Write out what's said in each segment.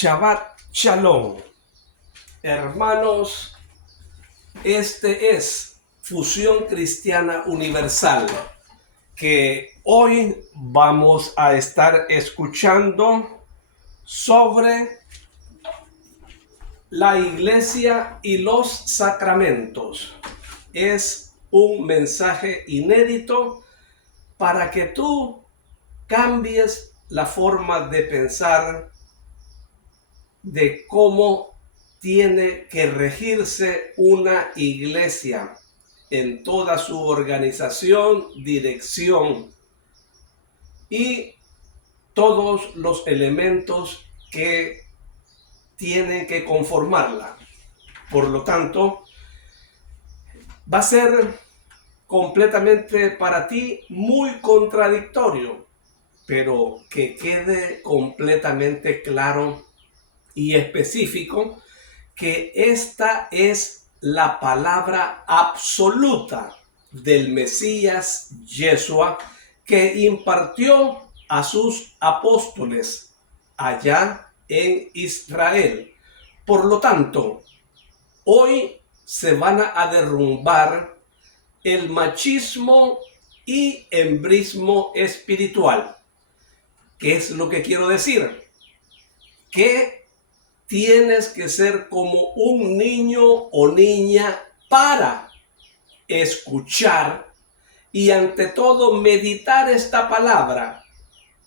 Shabbat Shalom. Hermanos, este es Fusión Cristiana Universal, que hoy vamos a estar escuchando sobre la iglesia y los sacramentos. Es un mensaje inédito para que tú cambies la forma de pensar de cómo tiene que regirse una iglesia en toda su organización, dirección y todos los elementos que tienen que conformarla. Por lo tanto, va a ser completamente para ti muy contradictorio, pero que quede completamente claro y específico que esta es la palabra absoluta del Mesías Yeshua que impartió a sus apóstoles allá en Israel. Por lo tanto, hoy se van a derrumbar el machismo y hembrismo espiritual. ¿Qué es lo que quiero decir? Que tienes que ser como un niño o niña para escuchar y ante todo meditar esta palabra,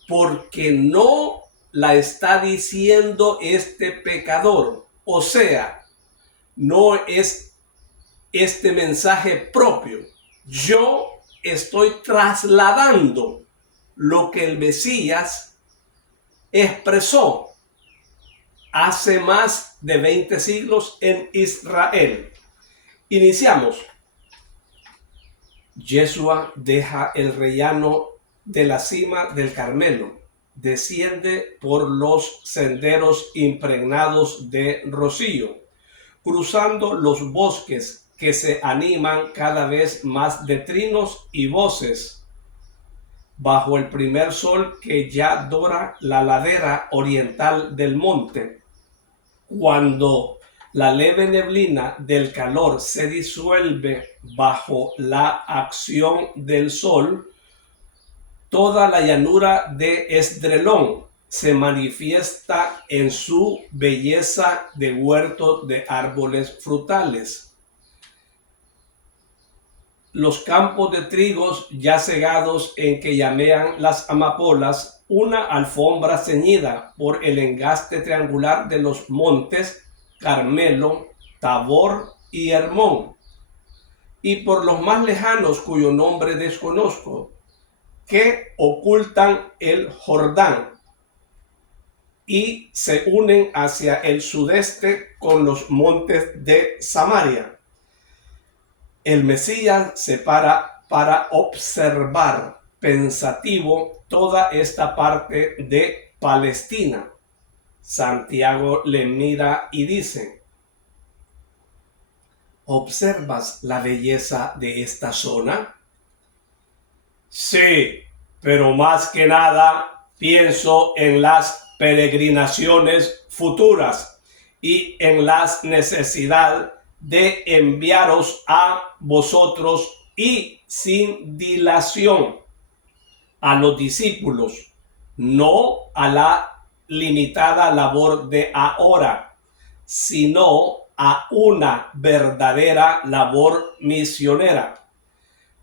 porque no la está diciendo este pecador. O sea, no es este mensaje propio. Yo estoy trasladando lo que el Mesías expresó hace más de 20 siglos en Israel. Iniciamos. Yeshua deja el rellano de la cima del Carmelo, desciende por los senderos impregnados de rocío, cruzando los bosques que se animan cada vez más de trinos y voces, bajo el primer sol que ya dora la ladera oriental del monte. Cuando la leve neblina del calor se disuelve bajo la acción del sol, toda la llanura de Esdrelón se manifiesta en su belleza de huerto de árboles frutales. Los campos de trigos ya segados en que llamean las amapolas, una alfombra ceñida por el engaste triangular de los montes Carmelo, Tabor y Hermón, y por los más lejanos cuyo nombre desconozco, que ocultan el Jordán y se unen hacia el sudeste con los montes de Samaria. El Mesías se para observar pensativo toda esta parte de Palestina. Santiago le mira y dice: ¿observas la belleza de esta zona? Sí, pero más que nada pienso en las peregrinaciones futuras y en la necesidad de enviaros a vosotros y sin dilación a los discípulos, no a la limitada labor de ahora, sino a una verdadera labor misionera.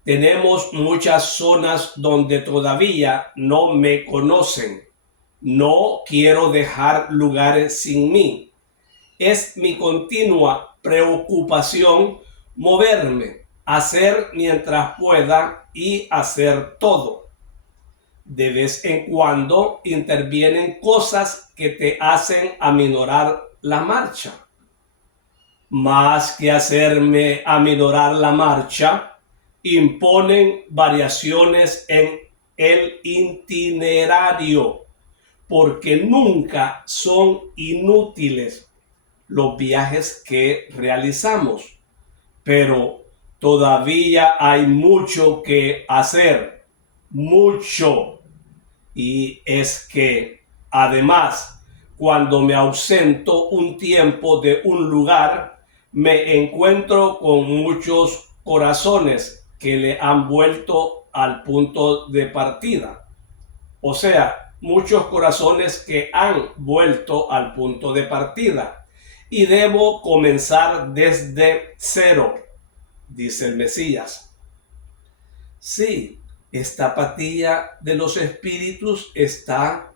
Tenemos muchas zonas donde todavía no me conocen. No quiero dejar lugares sin mí. Es mi continua preocupación moverme, hacer mientras pueda y hacer todo. De vez en cuando intervienen cosas que te hacen aminorar la marcha. Más que hacerme aminorar la marcha, imponen variaciones en el itinerario, porque nunca son inútiles los viajes que realizamos, pero todavía hay mucho que hacer, mucho. Y es que además, cuando me ausento un tiempo de un lugar, me encuentro con muchos corazones que le han vuelto al punto de partida. O sea, muchos corazones que han vuelto al punto de partida. Y debo comenzar desde cero, dice el Mesías. Sí, esta apatía de los espíritus, esta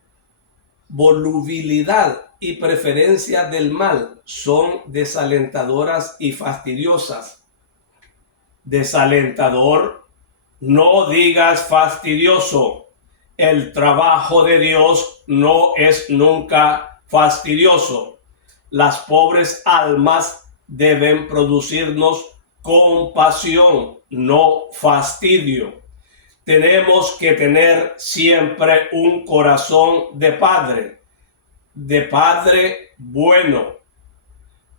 volubilidad y preferencia del mal son desalentadoras y fastidiosas. Desalentador, no digas fastidioso. El trabajo de Dios no es nunca fastidioso. Las pobres almas deben producirnos compasión, no fastidio. Tenemos que tener siempre un corazón de padre bueno.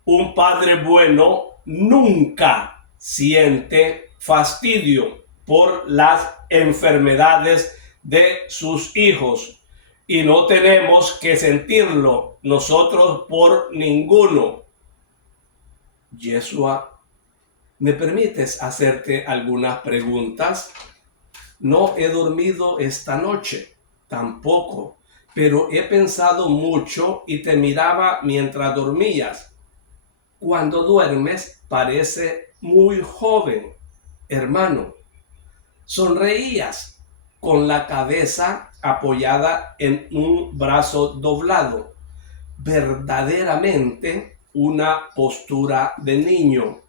Un padre bueno nunca siente fastidio por las enfermedades de sus hijos, y no tenemos que sentirlo nosotros por ninguno. Yeshua, ¿me permites hacerte algunas preguntas? No he dormido esta noche, tampoco, pero he pensado mucho y te miraba mientras dormías. Cuando duermes parece muy joven, hermano. Sonreías con la cabeza apoyada en un brazo doblado. Verdaderamente una postura de niño.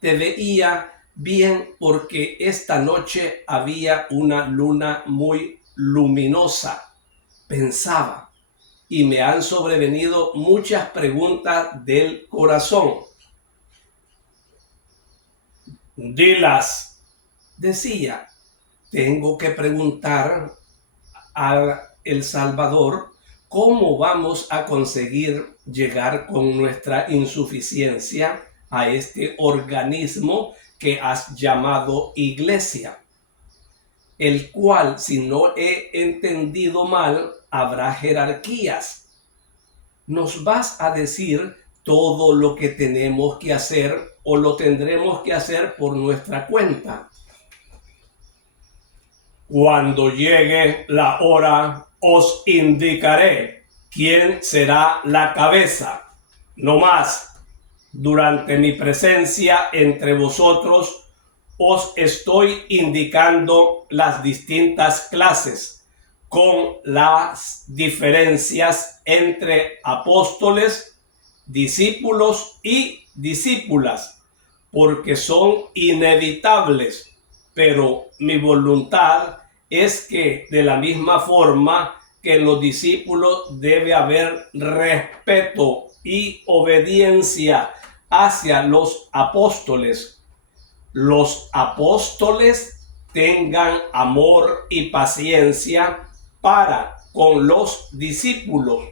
Te veía bien porque esta noche había una luna muy luminosa. Pensaba, y me han sobrevenido muchas preguntas del corazón. Dilas, decía, tengo que preguntar a El Salvador cómo vamos a conseguir llegar con nuestra insuficiencia a este organismo que has llamado iglesia, el cual, si no he entendido mal, habrá jerarquías. ¿Nos vas a decir todo lo que tenemos que hacer o lo tendremos que hacer por nuestra cuenta? Cuando llegue la hora, os indicaré quién será la cabeza. No más, durante mi presencia entre vosotros, os estoy indicando las distintas clases, con las diferencias entre apóstoles, discípulos y discípulas, porque son inevitables, pero mi voluntad es que de la misma forma que en los discípulos debe haber respeto y obediencia hacia los apóstoles tengan amor y paciencia para con los discípulos.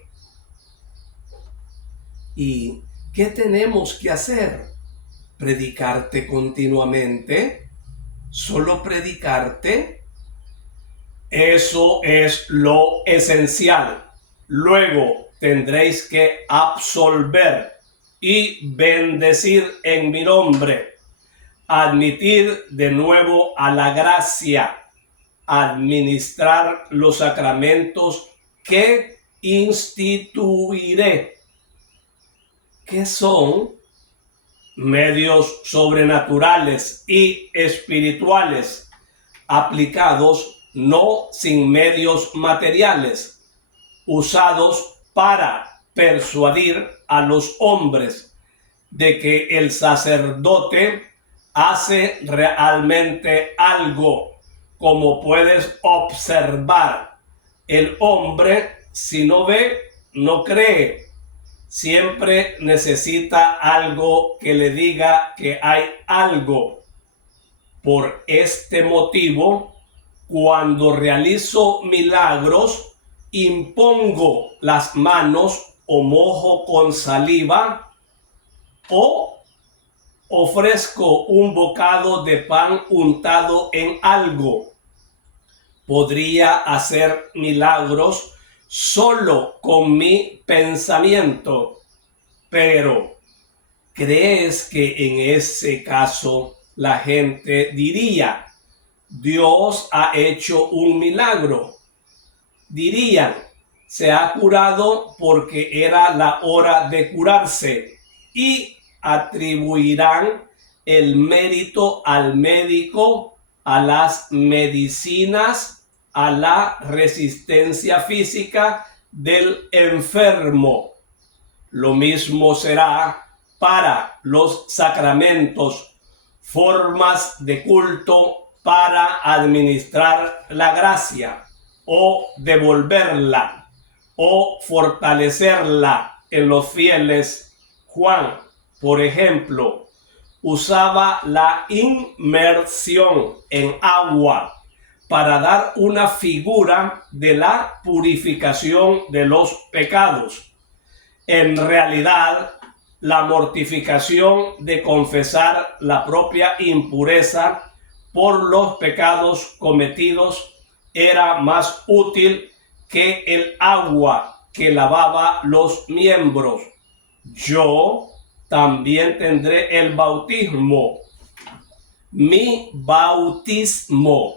¿Y qué tenemos que hacer? ¿Predicarte continuamente? ¿Solo predicarte? Eso es lo esencial. Luego tendréis que absolver y bendecir en mi nombre, admitir de nuevo a la gracia, administrar los sacramentos que instituiré, que son medios sobrenaturales y espirituales aplicados no sin medios materiales, usados para persuadir a los hombres de que el sacerdote hace realmente algo. Como puedes observar, el hombre, si no ve, no cree. Siempre necesita algo que le diga que hay algo. Por este motivo, cuando realizo milagros, impongo las manos o mojo con saliva o ofrezco un bocado de pan untado en algo. Podría hacer milagros solo con mi pensamiento. Pero, ¿crees que en ese caso la gente diría, Dios ha hecho un milagro? Dirían, se ha curado porque era la hora de curarse, y atribuirán el mérito al médico, a las medicinas, a la resistencia física del enfermo. Lo mismo será para los sacramentos, formas de culto para administrar la gracia o devolverla o fortalecerla en los fieles. Juan, por ejemplo, usaba la inmersión en agua para dar una figura de la purificación de los pecados. En realidad, la mortificación de confesar la propia impureza por los pecados cometidos era más útil que el agua que lavaba los miembros. Yo también tendré el bautismo, mi bautismo,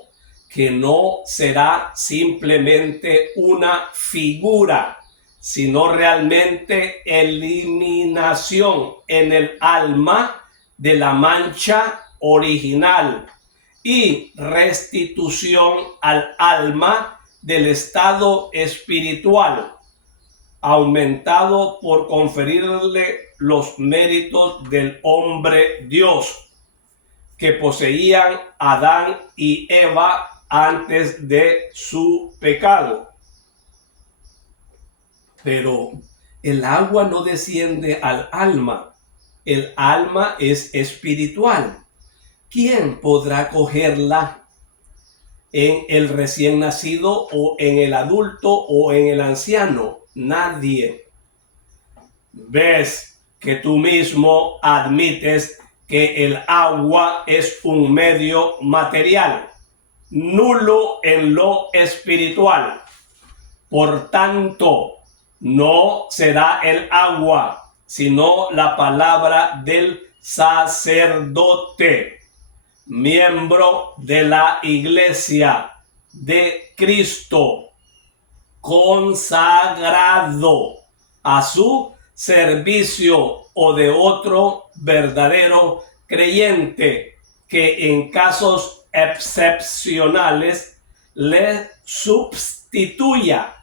que no será simplemente una figura, sino realmente eliminación en el alma de la mancha original y restitución al alma del estado espiritual, aumentado por conferirle los méritos del hombre Dios que poseían Adán y Eva antes de su pecado. Pero el agua no desciende al alma. El alma es espiritual. ¿Quién podrá cogerla en el recién nacido o en el adulto o en el anciano? Nadie. Ves que tú mismo admites que el agua es un medio material, nulo en lo espiritual. Por tanto, no será el agua, sino la palabra del sacerdote, miembro de la Iglesia de Cristo, consagrado a su servicio o de otro verdadero creyente que en casos excepcionales le sustituya,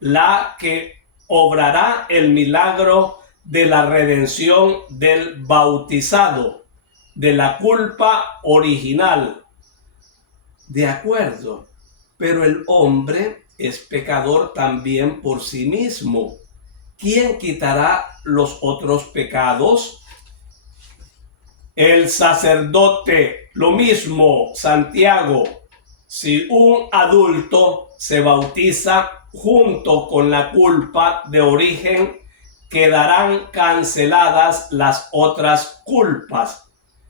la que obrará el milagro de la redención del bautizado, de la culpa original. De acuerdo, pero el hombre es pecador también por sí mismo. ¿Quién quitará los otros pecados? El sacerdote, lo mismo, Santiago. Si un adulto se bautiza junto con la culpa de origen, quedarán canceladas las otras culpas.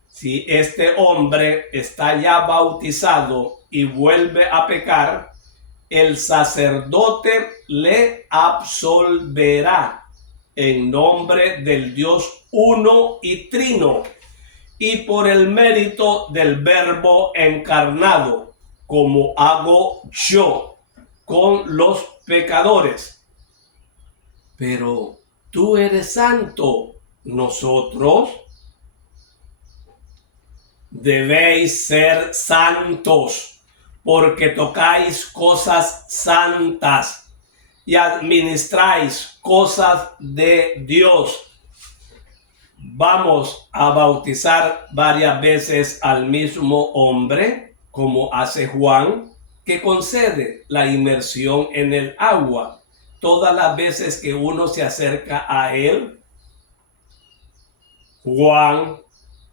Si este hombre está ya bautizado y vuelve a pecar, el sacerdote le absolverá en nombre del Dios uno y trino y por el mérito del Verbo encarnado, como hago yo con los pecadores. Pero tú eres santo, nosotros debéis ser santos, porque tocáis cosas santas y administráis cosas de Dios. Vamos a bautizar varias veces al mismo hombre, como hace Juan, que concede la inmersión en el agua todas las veces que uno se acerca a él. Juan,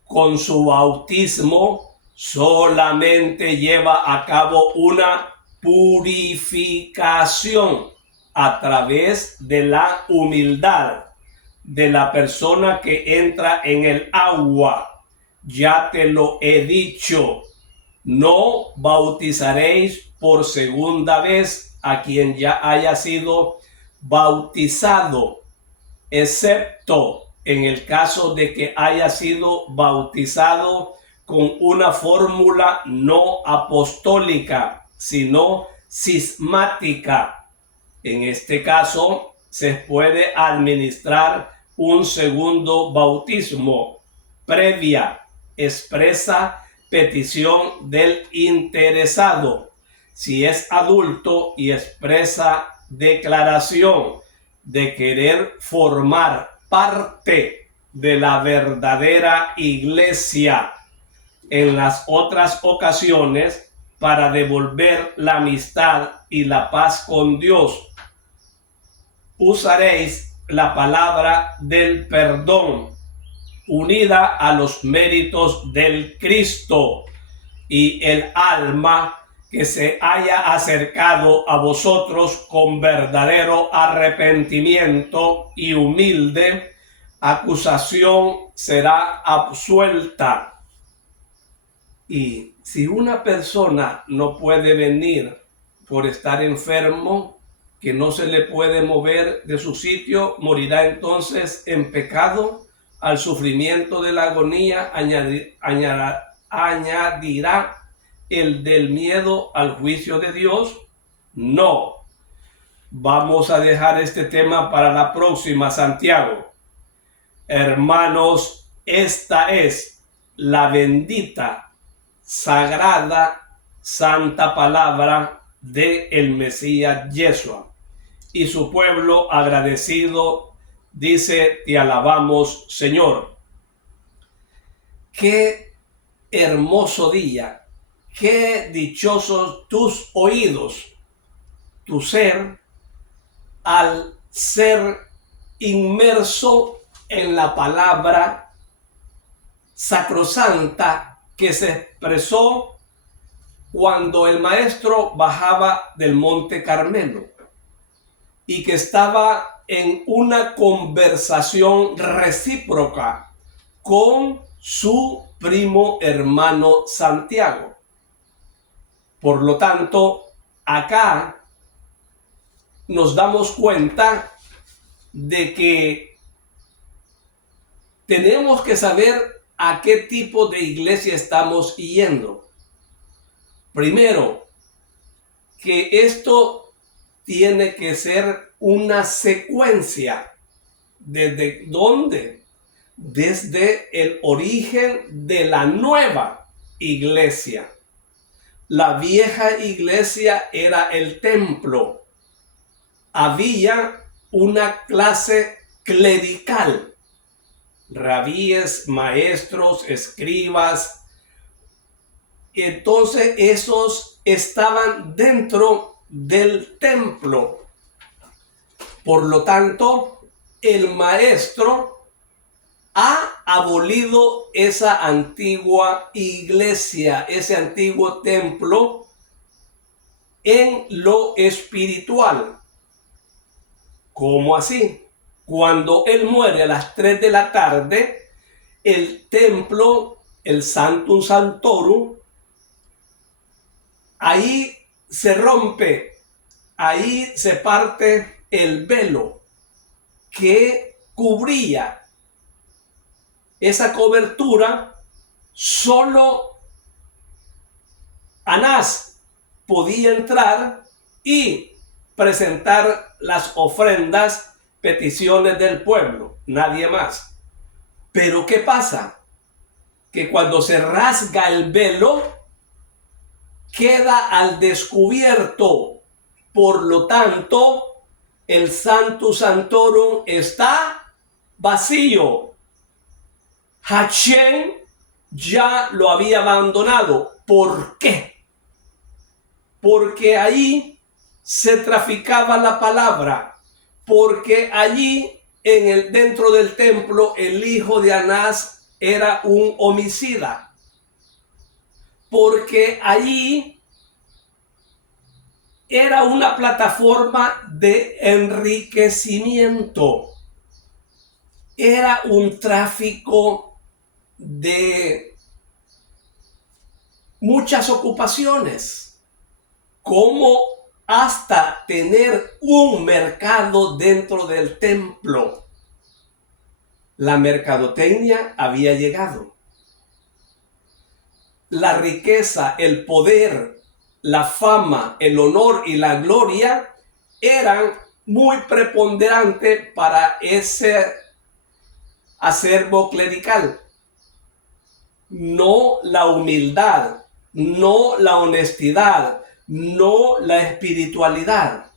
con su bautismo, solamente lleva a cabo una purificación a través de la humildad de la persona que entra en el agua. Ya te lo he dicho, no bautizaréis por segunda vez a quien ya haya sido bautizado, excepto en el caso de que haya sido bautizado con una fórmula no apostólica, sino cismática. En este caso, se puede administrar un segundo bautismo previa expresa petición del interesado, si es adulto y expresa declaración de querer formar parte de la verdadera iglesia. En las otras ocasiones, para devolver la amistad y la paz con Dios, usaréis la palabra del perdón unida a los méritos del Cristo, y el alma que se haya acercado a vosotros con verdadero arrepentimiento y humilde acusación será absuelta. Y si una persona no puede venir por estar enfermo, que no se le puede mover de su sitio, morirá entonces en pecado. Al sufrimiento de la agonía añadirá el del miedo al juicio de Dios. No. Vamos a dejar este tema para la próxima, Santiago. Hermanos, esta es la bendita, sagrada, santa palabra de el Mesías Yeshua. Y su pueblo agradecido dice: te alabamos, Señor. Qué hermoso día, qué dichosos tus oídos, tu ser, al ser inmerso en la palabra sacrosanta que se expresó cuando el maestro bajaba del Monte Carmelo y que estaba en una conversación recíproca con su primo hermano Santiago. Por lo tanto, acá nos damos cuenta de que tenemos que saber a qué tipo de iglesia estamos yendo. Primero, que esto tiene que ser una secuencia. ¿Desde dónde? Desde el origen de la nueva iglesia. La vieja iglesia era el templo. Había una clase clerical, rabíes, maestros, escribas. Entonces esos estaban dentro del templo. Por lo tanto, el maestro ha abolido esa antigua iglesia, ese antiguo templo, en lo espiritual. ¿Cómo así? Cuando él muere a las 3 de la tarde, el templo, el Sanctum Sanctorum, ahí se rompe, ahí se parte el velo que cubría esa cobertura. Solo Anás podía entrar y presentar las ofrendas, peticiones del pueblo, nadie más. Pero ¿qué pasa? Que cuando se rasga el velo, queda al descubierto. Por lo tanto, el Sanctum Sanctorum está vacío. Hashem ya lo había abandonado. ¿Por qué? Porque ahí se traficaba la palabra. Porque allí, dentro del templo, el hijo de Anás era un homicida. Porque allí era una plataforma de enriquecimiento. Era un tráfico de muchas ocupaciones. ¿Cómo hasta tener un mercado dentro del templo. La mercadotecnia había llegado. La riqueza, el poder, la fama, el honor y la gloria eran muy preponderantes para ese acervo clerical. No la humildad, no la honestidad, no la espiritualidad.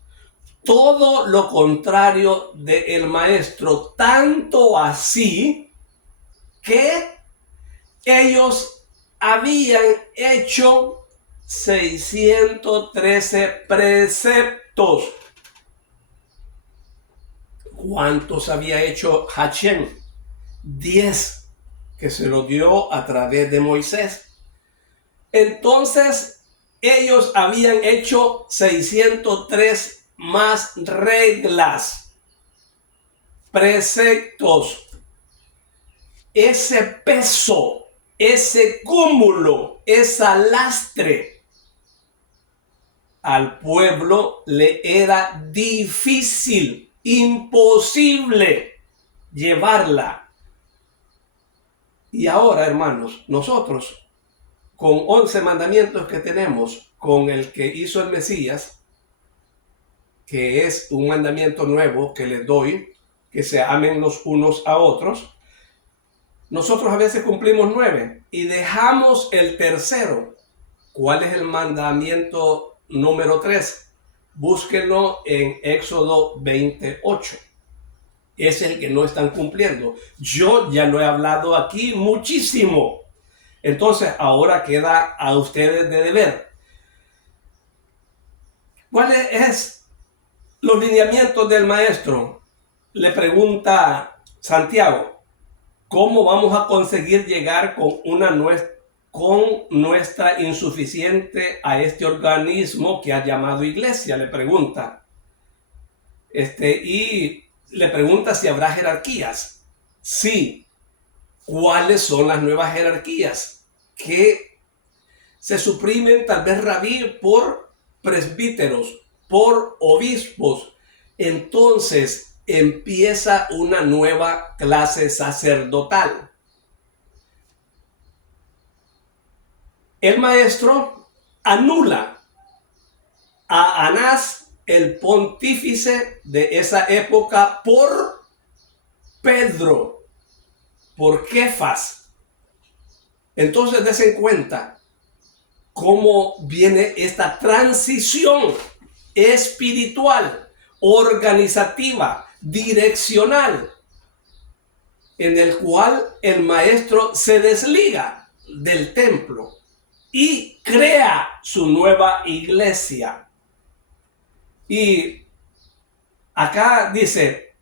Todo lo contrario del maestro, tanto así que ellos habían hecho 613 preceptos. ¿Cuántos había hecho Hachem? 10, que se lo dio a través de Moisés. Entonces, ellos habían hecho 603 más reglas, preceptos. Ese peso, ese cúmulo, esa lastre, al pueblo le era difícil, imposible llevarla. Y ahora, hermanos, nosotros, con 11 mandamientos que tenemos, con el que hizo el Mesías, que es un mandamiento nuevo que les doy, que se amen los unos a otros, nosotros a veces cumplimos 9 y dejamos el tercero. ¿Cuál es el mandamiento número 3? Búsquenlo en Éxodo 28. Es el que no están cumpliendo. Yo ya lo he hablado aquí muchísimo. Entonces, ahora queda a ustedes de deber. ¿Cuáles es los lineamientos del maestro? Le pregunta Santiago. ¿Cómo vamos a conseguir llegar con nuestra insuficiente a este organismo que ha llamado iglesia? Le pregunta. Y le pregunta si habrá jerarquías. Sí. ¿Cuáles son las nuevas jerarquías? Que se suprimen tal vez rabí por presbíteros, por obispos. Entonces empieza una nueva clase sacerdotal. El maestro anula a Anás, el pontífice de esa época, por Pedro, por Kefas. Entonces desen cuenta cómo viene esta transición espiritual, organizativa, direccional, en el cual el maestro se desliga del templo y crea su nueva iglesia. Y acá dice,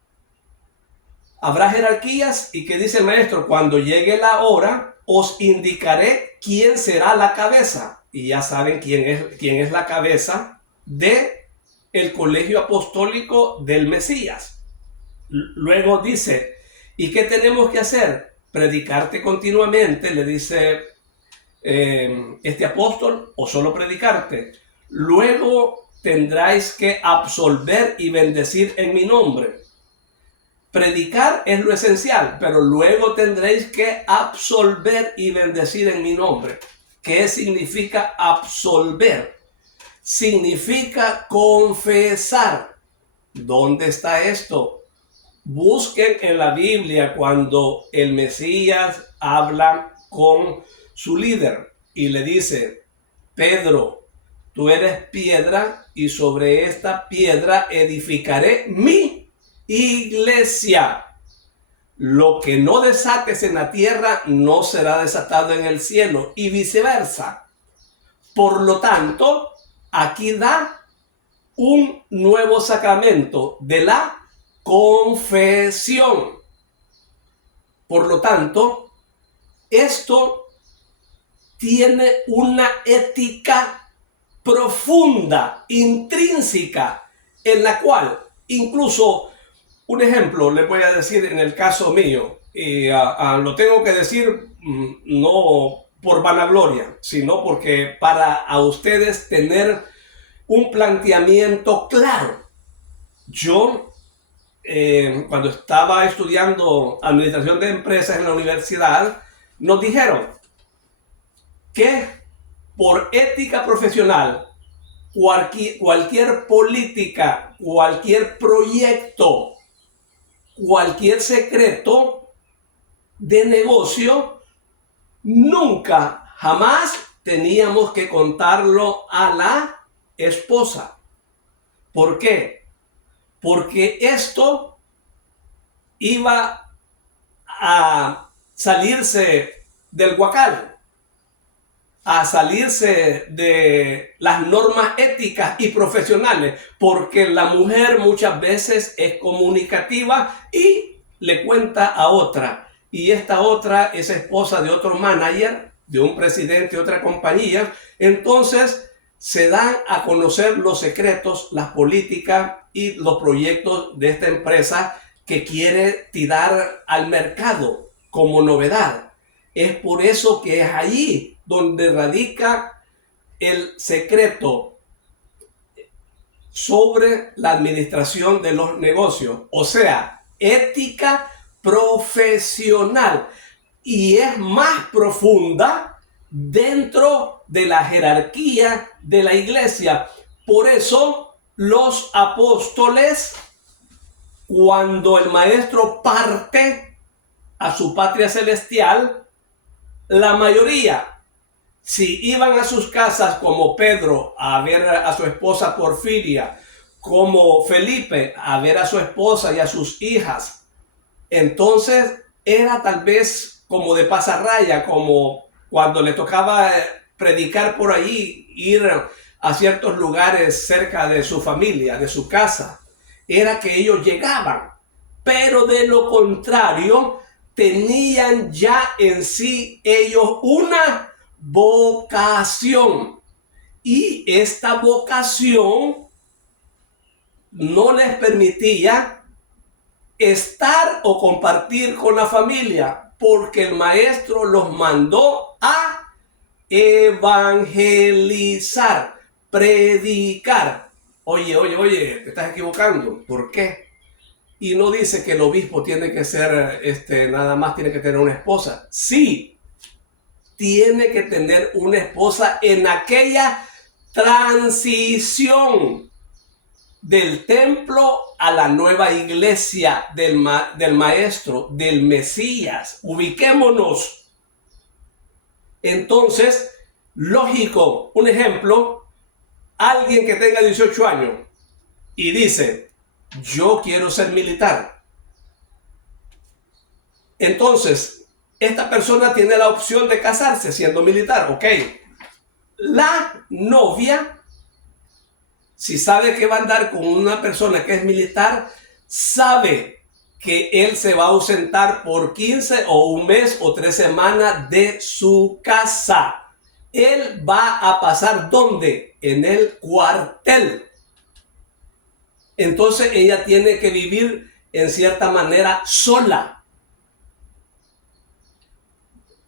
habrá jerarquías, y que dice el maestro, cuando llegue la hora os indicaré quién será la cabeza. Y ya saben quién es la cabeza de el colegio apostólico del Mesías. Luego dice, ¿y qué tenemos que hacer? Predicarte continuamente, le dice este apóstol, o solo predicarte. Luego tendráis que absolver y bendecir en mi nombre. Predicar es lo esencial, pero luego tendréis que absolver y bendecir en mi nombre. ¿Qué significa absolver? Significa confesar. ¿Dónde está esto? Busquen en la Biblia cuando el Mesías habla con su líder y le dice, Pedro, tú eres piedra y sobre esta piedra edificaré mi iglesia. Lo que no desates en la tierra no será desatado en el cielo y viceversa. Por lo tanto, aquí da un nuevo sacramento de la confesión. Por lo tanto, esto tiene una ética profunda, intrínseca, en la cual incluso, un ejemplo les voy a decir en el caso mío, y lo tengo que decir no por vanagloria, sino porque para a ustedes tener un planteamiento claro. Yo, cuando estaba estudiando administración de empresas en la universidad, nos dijeron que por ética profesional, cualquier política, cualquier proyecto, cualquier secreto de negocio, nunca, jamás teníamos que contarlo a la esposa. ¿Por qué? Porque esto iba a salirse del huacal, a salirse de las normas éticas y profesionales, porque la mujer muchas veces es comunicativa y le cuenta a otra, y esta otra es esposa de otro manager, de un presidente de otra compañía. Entonces se dan a conocer los secretos, las políticas y los proyectos de esta empresa que quiere tirar al mercado como novedad. Es por eso que es allí donde radica el secreto sobre la administración de los negocios, o sea, ética profesional, y es más profunda dentro de la jerarquía de la iglesia. Por eso los apóstoles, cuando el maestro parte a su patria celestial, la mayoría, si iban a sus casas, como Pedro a ver a su esposa Porfiria, como Felipe a ver a su esposa y a sus hijas, entonces era tal vez como de pasarraya, como cuando le tocaba predicar por ahí, ir a ciertos lugares cerca de su familia, de su casa, era que ellos llegaban, pero de lo contrario, tenían ya en sí ellos una vocación, y esta vocación no les permitía estar o compartir con la familia, porque el maestro los mandó a evangelizar, predicar. Oye, te estás equivocando. ¿Por qué? Y no dice que el obispo tiene que ser, nada más tiene que tener una esposa. Sí, tiene que tener una esposa en aquella transición del templo a la nueva iglesia del maestro, del Mesías. Ubiquémonos. Entonces, lógico, un ejemplo, alguien que tenga 18 años y dice, yo quiero ser militar. Entonces, esta persona tiene la opción de casarse siendo militar, ok. La novia, si sabe que va a andar con una persona que es militar, sabe que él se va a ausentar por 15 o un mes o 3 semanas de su casa. Él va a pasar ¿dónde? En el cuartel. Entonces ella tiene que vivir en cierta manera sola.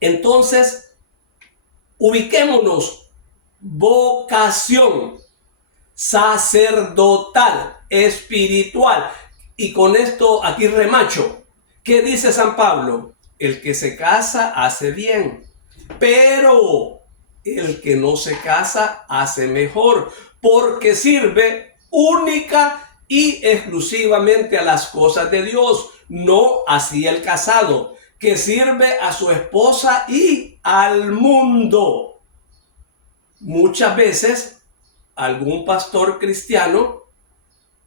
Entonces, ubiquémonos. Vocación sacerdotal, espiritual. Y con esto aquí remacho. ¿Qué dice San Pablo? El que se casa hace bien, pero el que no se casa hace mejor, porque sirve única y exclusivamente a las cosas de Dios, no así el casado, que sirve a su esposa y al mundo. Muchas veces algún pastor cristiano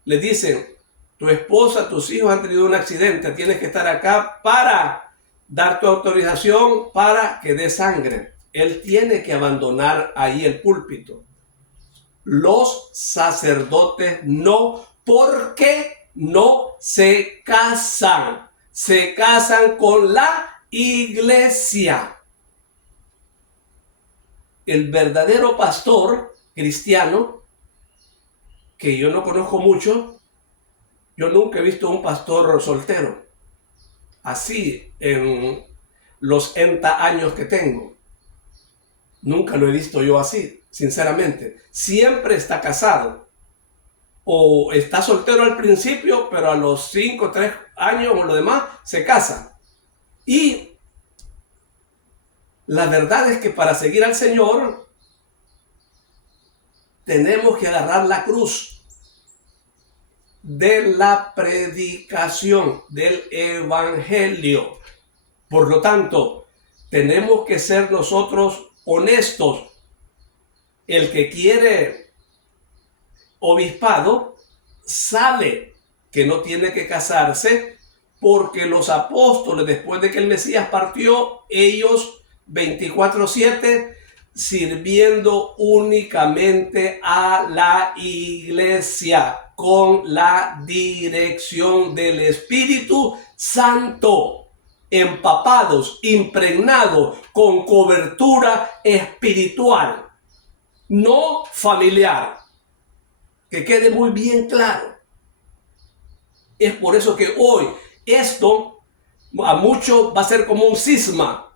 le dicen, tu esposa, tus hijos han tenido un accidente, tienes que estar acá para dar tu autorización para que dé sangre. Él tiene que abandonar ahí el púlpito. Los sacerdotes no, porque no se casan. Se casan con la iglesia. El verdadero pastor cristiano, que yo no conozco mucho, yo nunca he visto un pastor soltero, así en los 30 años que tengo. Nunca lo he visto yo así. sinceramente, siempre está casado o está soltero al principio, pero a los 5, 3 años o lo demás se casa. Y la verdad es que para seguir al Señor tenemos que agarrar la cruz de la predicación del evangelio. Por lo tanto, tenemos que ser nosotros honestos. El que quiere obispado sabe que no tiene que casarse, porque los apóstoles, después de que el Mesías partió, ellos 24/7 sirviendo únicamente a la iglesia con la dirección del Espíritu Santo, empapados, impregnados con cobertura espiritual, no familiar. Que quede muy bien claro. Es por eso que hoy esto a muchos va a ser como un cisma.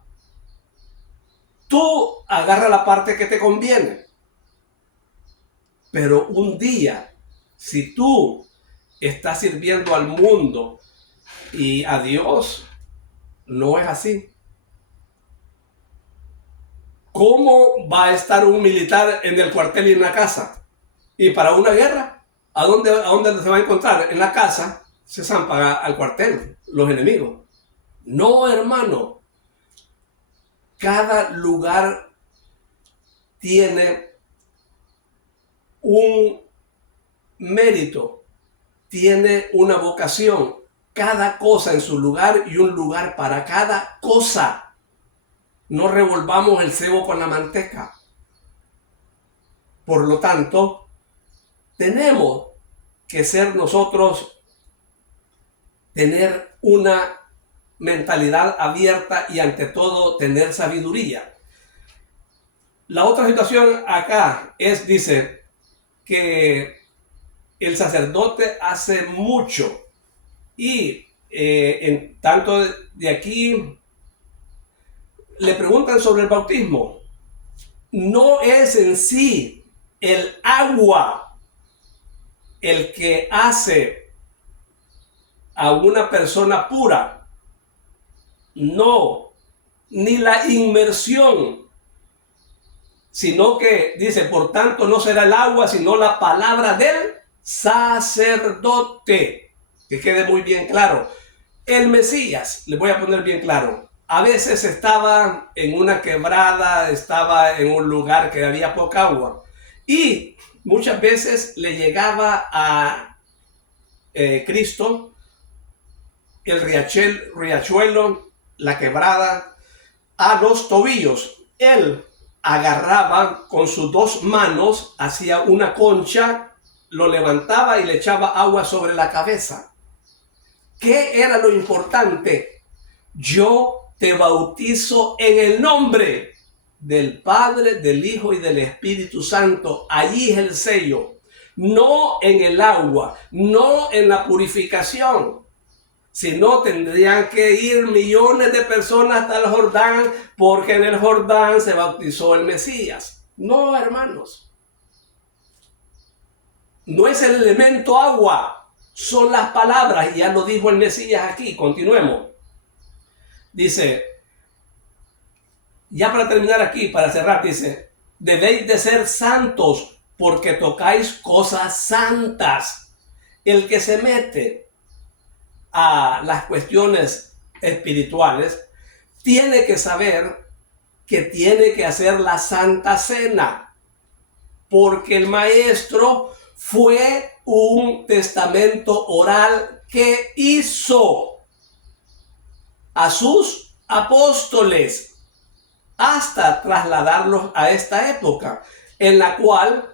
Tú agarra la parte que te conviene. Pero un día, si tú estás sirviendo al mundo y a Dios, no es así. ¿Cómo va a estar un militar en el cuartel y en la casa? Y para una guerra, ¿a dónde se va a encontrar? En la casa se zampa al cuartel los enemigos. No, hermano. Cada lugar tiene un mérito, tiene una vocación. Cada cosa en su lugar y un lugar para cada cosa. No revolvamos el cebo con la manteca. Por lo tanto, tenemos que ser nosotros, tener una mentalidad abierta y ante todo tener sabiduría. La otra situación acá es, dice, que el sacerdote hace mucho y en tanto de aquí le preguntan sobre el bautismo. No es en sí el agua el que hace a una persona pura. No, ni la inmersión, sino que dice, por tanto no será el agua, sino la palabra del sacerdote. Que quede muy bien claro. El Mesías, le voy a poner bien claro, a veces estaba en una quebrada, estaba en un lugar que había poca agua y muchas veces le llegaba a Cristo el riachuelo, la quebrada, a los tobillos. Él agarraba con sus 2 manos, hacía una concha, lo levantaba y le echaba agua sobre la cabeza. ¿Qué era lo importante? Yo te bautizo en el nombre del Padre, del Hijo y del Espíritu Santo. Allí es el sello. No en el agua, no en la purificación. Si no, tendrían que ir millones de personas hasta el Jordán, porque en el Jordán se bautizó el Mesías. No, hermanos. No es el elemento agua, son las palabras, y ya lo dijo el Mesías aquí. Continuemos. Dice, ya para terminar aquí, para cerrar, dice, debéis de ser santos, porque tocáis cosas santas. El que se mete a las cuestiones espirituales tiene que saber que tiene que hacer la Santa Cena, porque el Maestro fue un testamento oral que hizo a sus apóstoles hasta trasladarlos a esta época, en la cual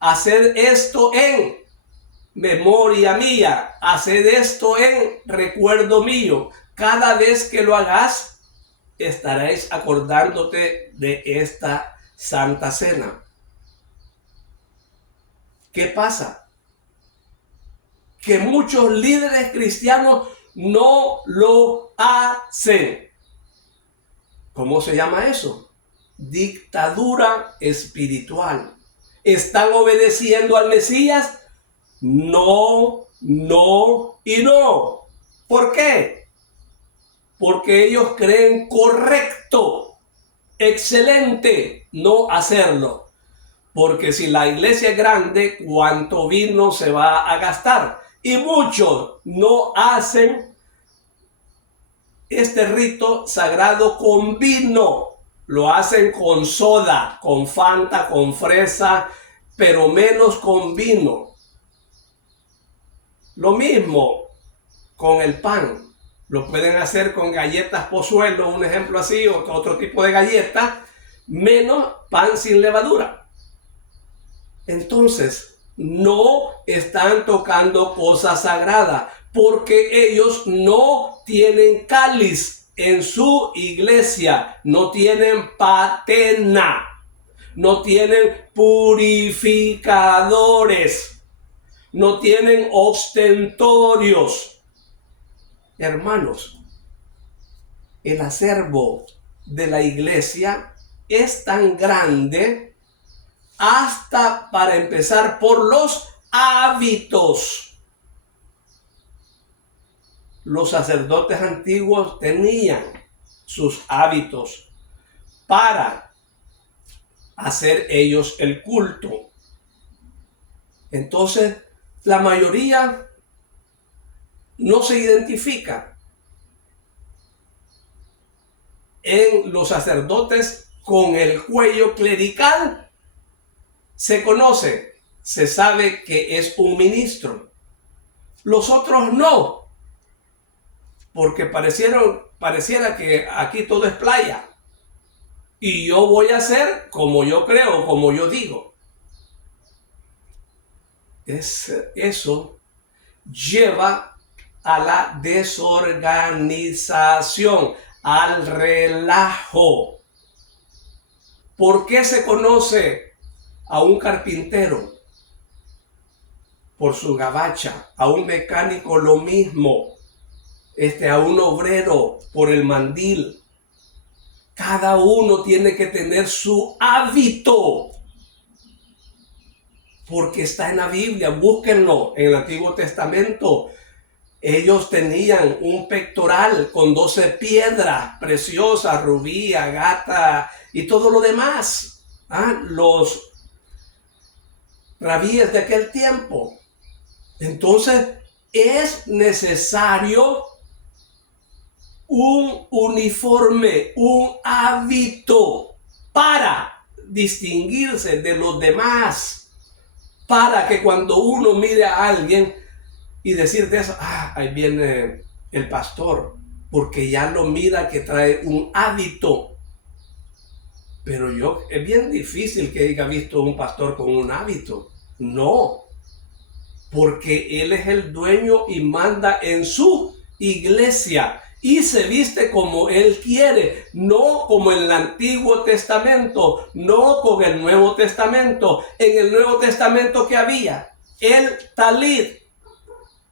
hacer esto en memoria mía, haced esto en recuerdo mío. Cada vez que lo hagas, estaréis acordándote de esta Santa Cena. ¿Qué pasa? Que muchos líderes cristianos no lo hacen. ¿Cómo se llama eso? dictadura espiritual. ¿Están obedeciendo al Mesías? No, no y no. ¿Por qué? Porque ellos creen correcto, excelente, no hacerlo. Porque si la iglesia es grande, ¿cuánto vino se va a gastar? Y muchos no hacen este rito sagrado con vino. Lo hacen con soda, con Fanta, con fresa, pero menos con vino. Lo mismo con el pan. Lo pueden hacer con galletas Pozuelo, un ejemplo así, o otro tipo de galletas, menos pan sin levadura. Entonces, no están tocando cosas sagradas, porque ellos no tienen cáliz en su iglesia, no tienen patena, no tienen purificadores, no tienen ostentorios. Hermanos, el acervo de la iglesia es tan grande hasta para empezar por los hábitos. Los sacerdotes antiguos tenían sus hábitos para hacer ellos el culto. Entonces, la mayoría no se identifica en los sacerdotes con el cuello clerical. Se conoce, se sabe que es un ministro. Los otros no, porque pareciera que aquí todo es playa y yo voy a hacer como yo creo, como yo digo. Eso lleva a la desorganización, al relajo. ¿Por qué se conoce a un carpintero? Por su gabacha. A un mecánico lo mismo. A un obrero por el mandil. Cada uno tiene que tener su hábito, porque está en la Biblia. Búsquenlo en el Antiguo Testamento. Ellos tenían un pectoral con 12 piedras preciosas, rubí, agata y todo lo demás. Los rabíes de aquel tiempo. Entonces es necesario un uniforme, un hábito para distinguirse de los demás, para que cuando uno mire a alguien y decir de eso, ahí viene el pastor, porque ya lo mira que trae un hábito. Pero es bien difícil que haya visto un pastor con un hábito. No, porque él es el dueño y manda en su iglesia y se viste como él quiere, no como en el Antiguo Testamento, no con el Nuevo Testamento. En el Nuevo Testamento, ¿qué había? El talit,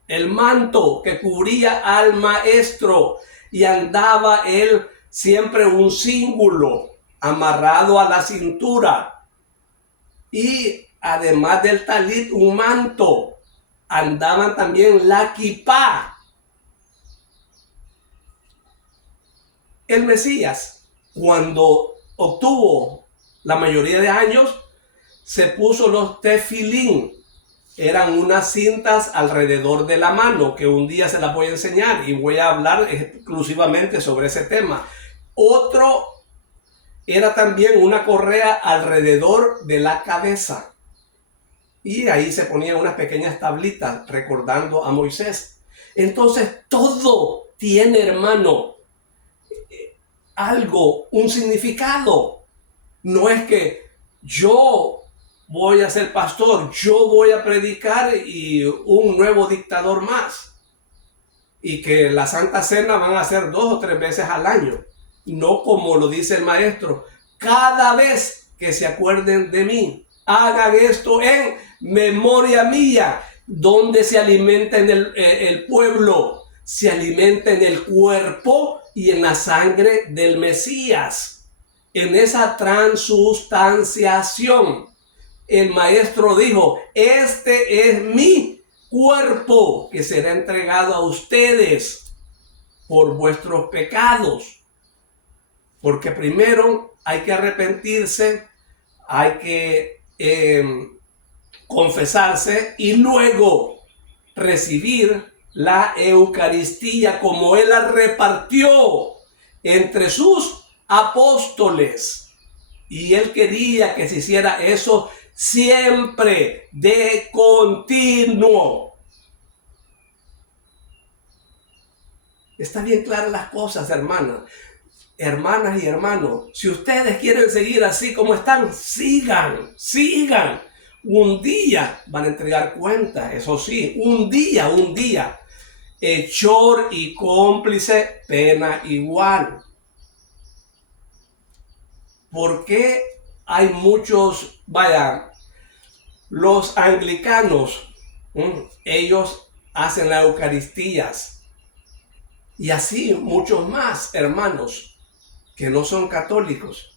el manto que cubría al maestro, y andaba él siempre un cíngulo amarrado a la cintura, y además del talit, un manto. Andaban también la kipá. El Mesías, cuando obtuvo la mayoría de años, se puso los tefilín. Eran unas cintas alrededor de la mano, que un día se las voy a enseñar y voy a hablar exclusivamente sobre ese tema. Otro era también una correa alrededor de la cabeza. Y ahí se ponían unas pequeñas tablitas recordando a Moisés. Entonces todo tiene, hermano, algo, un significado. No es que yo voy a ser pastor, yo voy a predicar y un nuevo dictador más, y que la Santa Cena van a ser 2 o 3 veces al año. No como lo dice el maestro, cada vez que se acuerden de mí, hagan esto en memoria mía. Donde se alimenta en el pueblo, se alimenta en el cuerpo y en la sangre del Mesías. en esa transustanciación. El maestro dijo, este es mi cuerpo que será entregado a ustedes por vuestros pecados. Porque primero hay que arrepentirse, hay que confesarse y luego recibir la Eucaristía como Él la repartió entre sus apóstoles. Y Él quería que se hiciera eso siempre, de continuo. Está bien claras las cosas, hermanas y hermanos. Si ustedes quieren seguir así como están, sigan. Un día van a entregar cuenta, eso sí, un día. Hechor y cómplice, pena igual. ¿Por qué hay muchos, los anglicanos, ellos hacen las Eucaristías? Y así muchos más, hermanos, que no son católicos.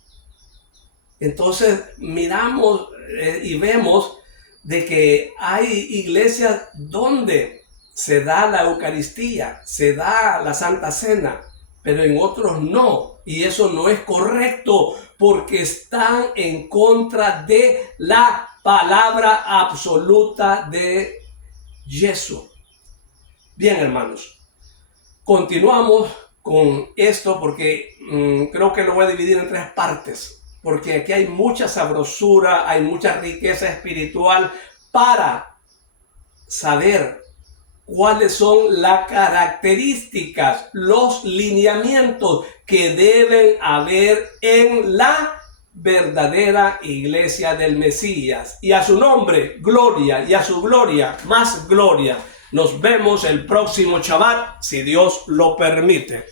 Entonces miramos y vemos de que hay iglesias donde se da la Eucaristía, se da la Santa Cena, pero en otros no. Y eso no es correcto porque están en contra de la palabra absoluta de Jesús. Bien, hermanos, continuamos con esto porque creo que lo voy a dividir en 3 partes. Porque aquí hay mucha sabrosura, hay mucha riqueza espiritual para saber cuáles son las características, los lineamientos que deben haber en la verdadera iglesia del Mesías. Y a su nombre, gloria, y a su gloria, más gloria. Nos vemos el próximo Shabbat, si Dios lo permite.